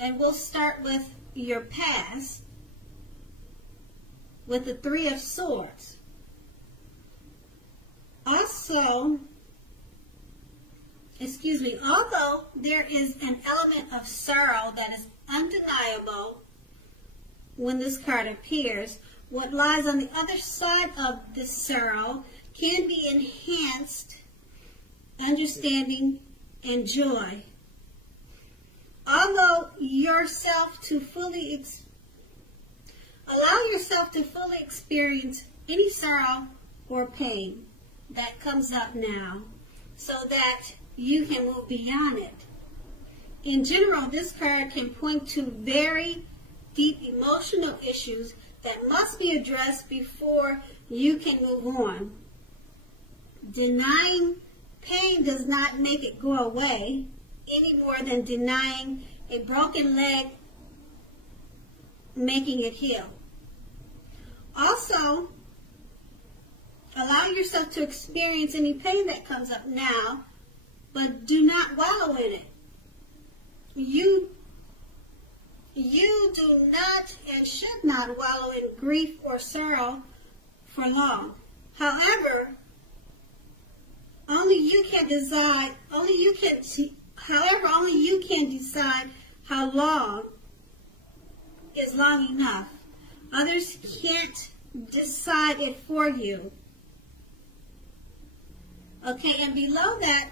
And we'll start with your past with the Three of Swords. Also, although there is an element of sorrow that is undeniable when this card appears, what lies on the other side of this sorrow can be enhanced understanding and joy. Allow yourself to fully experience any sorrow or pain that comes up now, so that you can move beyond it. In general, this card can point to very deep emotional issues that must be addressed before you can move on. Denying pain does not make it go away any more than denying a broken leg making it heal. Also, allow yourself to experience any pain that comes up now, but do not wallow in it. You do not and should not wallow in grief or sorrow for long. However, only you can decide how long is long enough. Others can't decide it for you. Okay, and below that,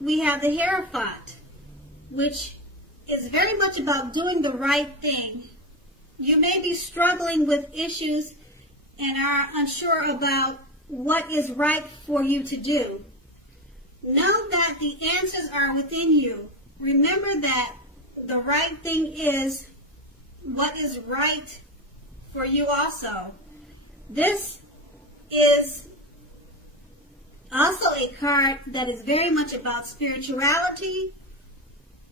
we have the Hierophant, which is very much about doing the right thing. You may be struggling with issues and are unsure about what is right for you to do. Know that the answers are within you. Remember that the right thing is what is right for you also. This is also a card that is very much about spirituality,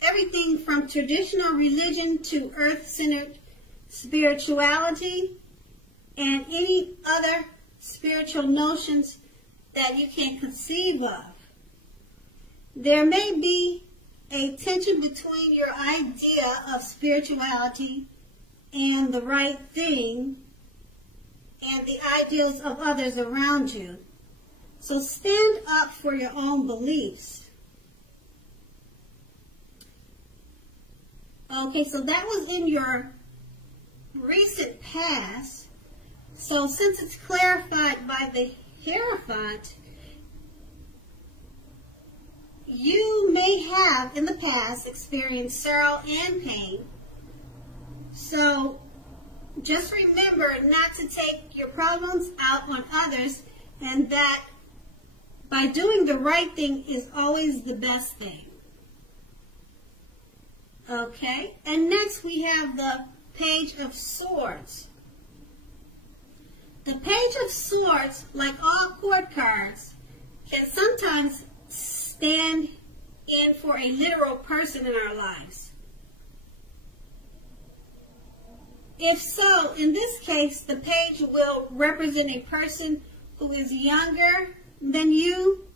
everything from traditional religion to earth-centered spirituality, and any other spiritual notions that you can conceive of. There may be a tension between your idea of spirituality and the right thing and the ideals of others around you. So stand up for your own beliefs. Okay, so that was in your recent past. So since it's clarified by the Hierophant, you may have in the past experienced sorrow and pain. So just remember not to take your problems out on others, and that by doing the right thing is always the best thing. Okay, and next we have the Page of Swords. The Page of Swords, like all court cards, can sometimes stand in for a literal person in our lives. If so, in this case, the page will represent a person who is younger than you.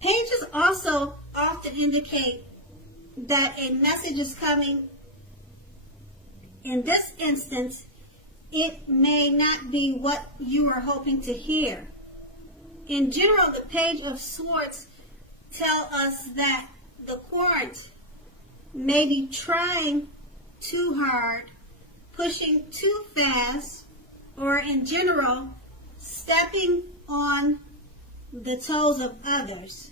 Pages also often indicate that a message is coming. In this instance, it may not be what you are hoping to hear. In general, the Page of Swords tell us that the court may be trying too hard, pushing too fast, or in general, stepping on the toes of others.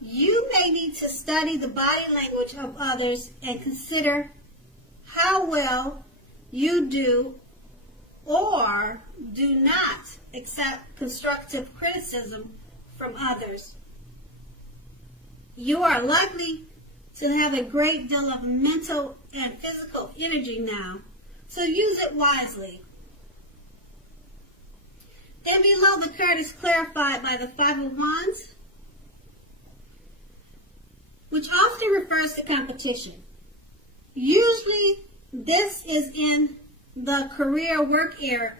You may need to study the body language of others and consider how well you do or do not accept constructive criticism from others. You are likely to have a great deal of mental and physical energy now, so use it wisely. Then below, the card is clarified by the Five of Wands, which often refers to competition. Usually, this is in the career work area.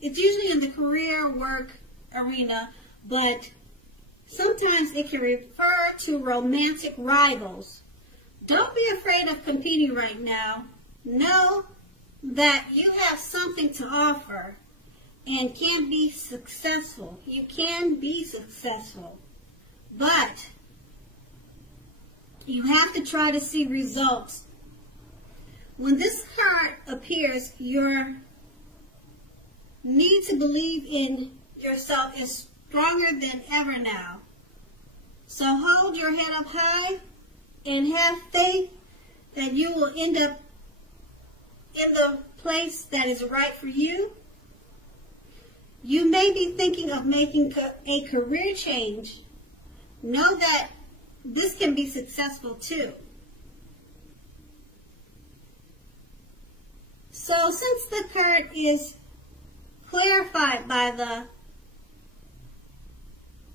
It's usually in the career work arena, but sometimes it can refer to romantic rivals Don't be afraid of competing right now. Know that you have something to offer and can be successful. You can be successful. But you have to try to see results. When this card appears, your need to believe in yourself is stronger than ever now. So hold your head up high and have faith that you will end up in the place that is right for you. You may be thinking of making a career change. Know that this can be successful too. So since the card is clarified by the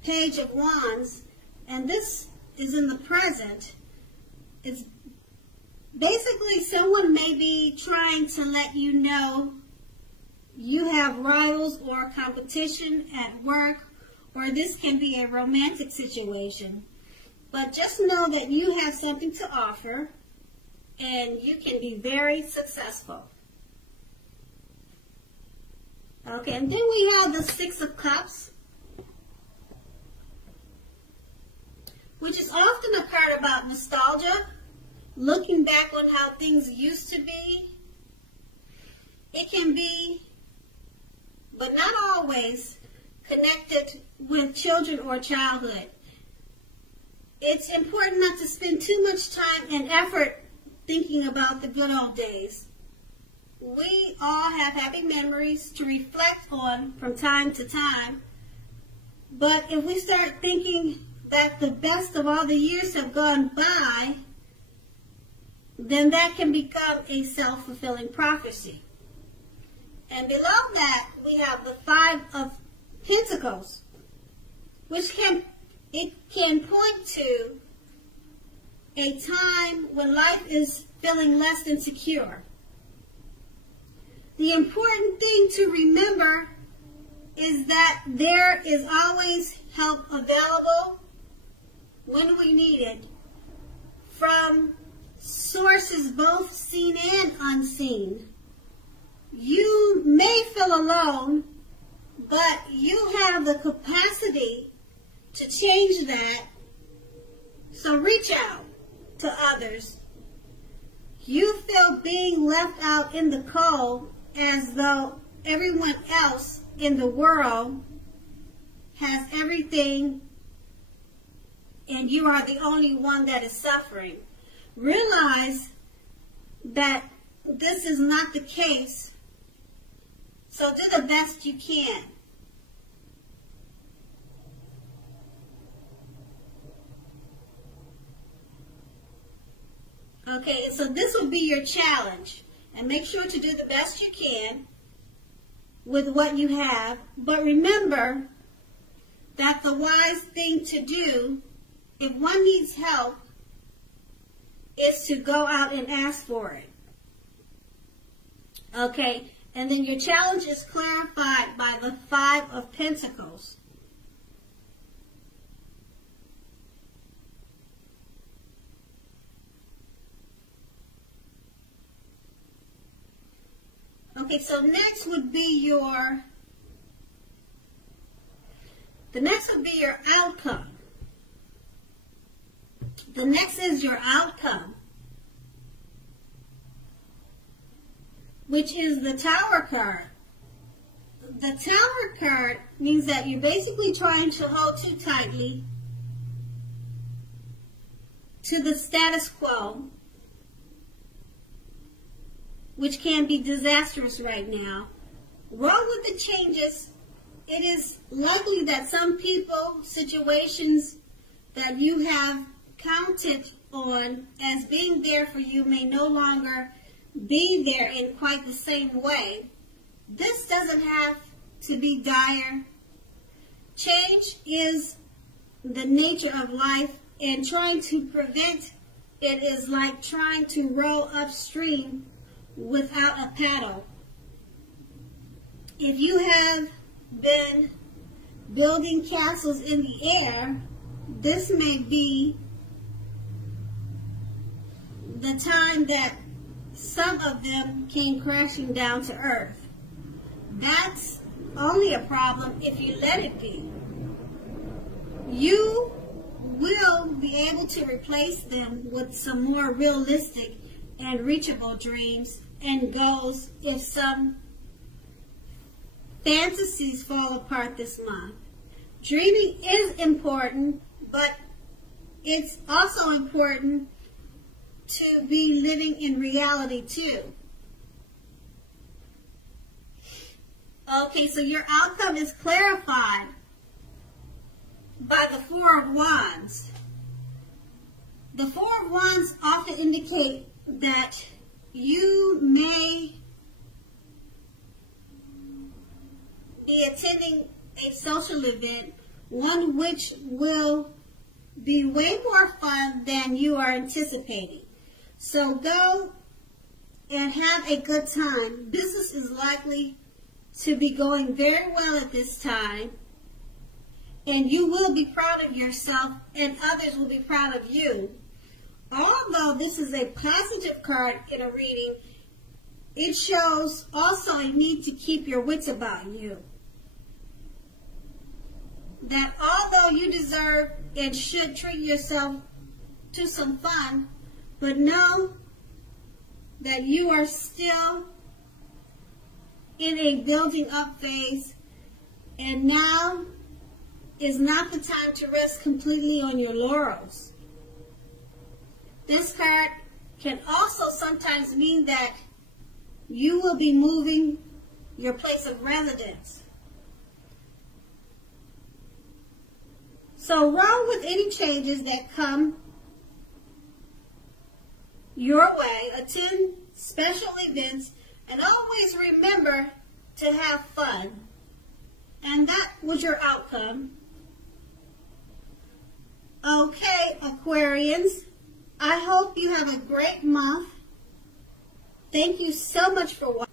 Page of Wands, and this is in the present, it's basically someone may be trying to let you know you have rivals or competition at work, or this can be a romantic situation. But just know that you have something to offer and you can be very successful. Okay, and then we have the Six of Cups, which is often a card about nostalgia, looking back on how things used to be. It can be, but not always, connected with children or childhood. It's important not to spend too much time and effort thinking about the good old days. We all have happy memories to reflect on from time to time, but if we start thinking that the best of all the years have gone by, then that can become a self-fulfilling prophecy. And below that, we have the Five of Pentacles, which can point to a time when life is feeling less than secure. The important thing to remember is that there is always help available when we need it from sources both seen and unseen. You may feel alone, but you have the capacity to change that. So reach out to others. You feel being left out in the cold as though everyone else in the world has everything and you are the only one that is suffering. Realize that this is not the case. So do the best you can. Okay, so this will be your challenge. And make sure to do the best you can with what you have. But remember that the wise thing to do, if one needs help, is to go out and ask for it. Okay, and then your challenge is clarified by the Five of Pentacles. Okay, so next would be your outcome. The next is your outcome, which is the Tower card. The Tower card means that you're basically trying to hold too tightly to the status quo, which can be disastrous right now. Roll with the changes. It is likely that some people, situations that you have counted on as being there for you may no longer be there in quite the same way. This doesn't have to be dire. Change is the nature of life, and trying to prevent it is like trying to row upstream without a paddle. If you have been building castles in the air, this may be the time that some of them came crashing down to earth. That's only a problem if you let it be. You will be able to replace them with some more realistic and reachable dreams and goals if some fantasies fall apart this month. Dreaming is important, but it's also important to be living in reality too. Okay, so your outcome is clarified by the Four of Wands. The Four of Wands often indicate that you may be attending a social event, one which will be way more fun than you are anticipating. So go and have a good time. Business is likely to be going very well at this time, and you will be proud of yourself and others will be proud of you. Although this is a positive card in a reading, it shows also a need to keep your wits about you. That although you deserve and should treat yourself to some fun, but know that you are still in a building up phase, and now is not the time to rest completely on your laurels. This card can also sometimes mean that you will be moving your place of residence. So roll with any changes that come your way, attend special events, and always remember to have fun. And that was your outcome. Okay, Aquarians, I hope you have a great month. Thank you so much for watching.